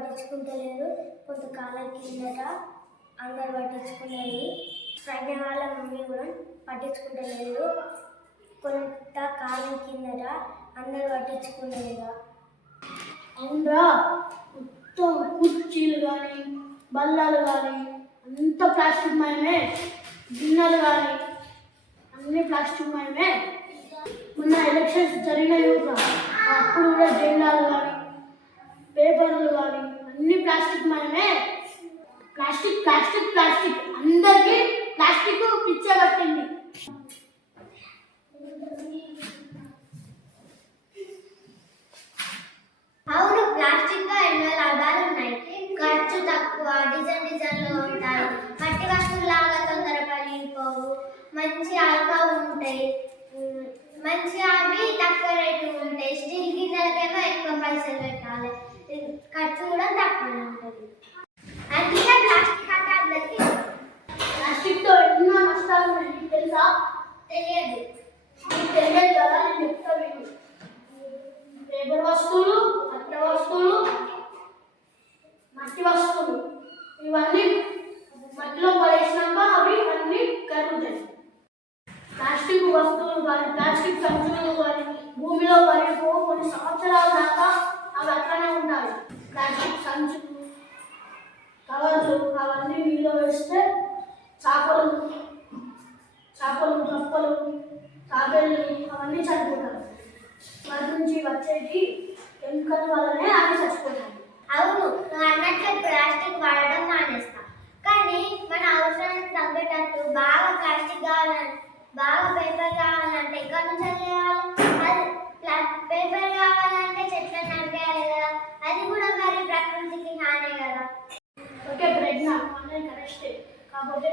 పట్టించుకుంటలేరు. కొంతకాలం కిందట అందరు పట్టించుకునేది. ప్రజ్ఞ వాళ్ళ మమ్మీ కూడా పట్టించుకుంటలేదు. కొంతకాలం కిందట అందరు పట్టించుకునేదా. అవునరా, మొత్తం కుర్చీలు కానీ బల్లాలు కానీ అంత ప్లాస్టిక్ మయమే, గిన్నెలు కానీ అన్ని ప్లాస్టిక్ మయమే. మొన్న ఎలక్షన్స్ జరిగినాయి అప్పుడు కూడా జెండాలు కానీ పేపర్లు కానీ అన్ని ప్లాస్టిక్ మయమే. ప్లాస్టిక్ ప్లాస్టిక్ ప్లాస్టిక్ అందరికీ ప్లాస్టిక్ పిచ్చబట్టింది. అవును, ప్లాస్టిక్ గా ఎన్నో లాభాలు ఉన్నాయి. ఖర్చు తక్కువ, డిజైన్లో ఉంటాయి, మట్టి వస్తువులాగా తొందర పగిలిపోవు, మంచి ఆల్కా ఉంటాయి, మంచిగా అవి తక్కువ రేటు ఉంటాయి. స్టీల్ గిన్నెలకేమో ఎక్కువ పైసలు పెట్టాలి, ఖర్చు కూడా తక్కువ ఉంటుంది. అందుకే ప్లాస్టిక్ అంటే అందరికీ ప్లాస్టిక్ తో ఎన్నో నష్టాలు ఉన్నాయి తెలుసా? తెలియదు. నీకు తెలియదు కదా, నేను చెప్తా విను. పేపర్ వస్తువులు, మట్టి వస్తువులు ఇవన్నీ మట్టిలో పడేసినాక అవి అన్నీ కరుగుతాయి. ప్లాస్టిక్ వస్తువులు కానీ ప్లాస్టిక్ సంచులు కానీ భూమిలో పడిపో కొన్ని సంవత్సరాల దాకా అవి అట్లానే ఉంటాయి. ప్లాస్టిక్ సంచులు, కవర్లు అవన్నీ నీళ్ళు వేస్తే చేపలు కప్పలు తాబేళ్ళు అవన్నీ చనిపోతాయి. వాటి నుంచి వచ్చేటి కెమికల్ వల్లనే అవి చచ్చిపోతాయి. అవును, నువ్వు అన్నట్లు ప్లాస్టిక్ వాడడం మానేస్తా. కానీ మన అవసరానికి తగ్గేటట్టు బాగా ప్లాస్టిక్ కావాలంటే, బాగా పేపర్ కావాలంటే ఎక్కడి నుంచి చేయాలి? అది పేపర్ కావాలంటే చెట్లను నరికేయాలి కదా, అది కూడా మరి ప్రకృతికి హానే కదా. ఓకే ప్రజ్ఞ, అన్నది కరెక్టే. కాకపోతే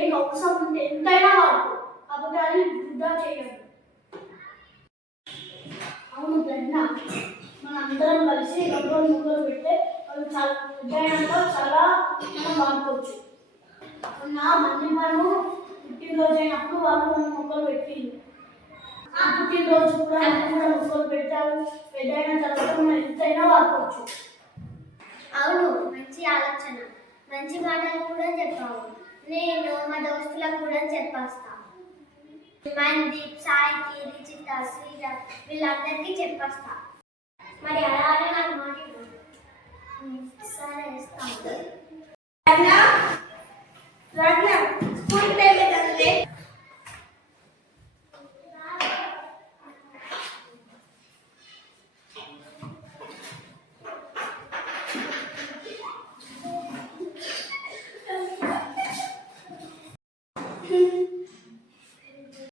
నీకు అవసరం ఉంటే ఎంతైనా వాడుకో, కాకపోతే అది వృధా చేయదు. అవును ప్రజ్ఞ, మన అందరం కలిసి రంగులు ముగ్గులు పెడితే అవి చాలా పెద్దయినాక చాలా మనం వాడుకోవచ్చు. నా మంది మనము పుట్టినరోజు అయినప్పుడు వాళ్ళు మనం మొక్కలు పెట్టింది. ఆ పుట్టినరోజు కూడా మొక్కలు పెట్టారు. పెద్దయిన తర్వాత మనం ఎంతైనా వాడుకోవచ్చు. అవును, మంచి ఆలోచన, మంచి మాటలు కూడా చెప్పావు. నేను మా దోస్తులకు కూడా చెప్పేస్తా. మందీప్, సాయికి, రిచిత, శ్రీజ వీళ్ళందరికీ చెప్పేస్తా. మరి అలాగే నాకు మాట సరే ఇస్తాను.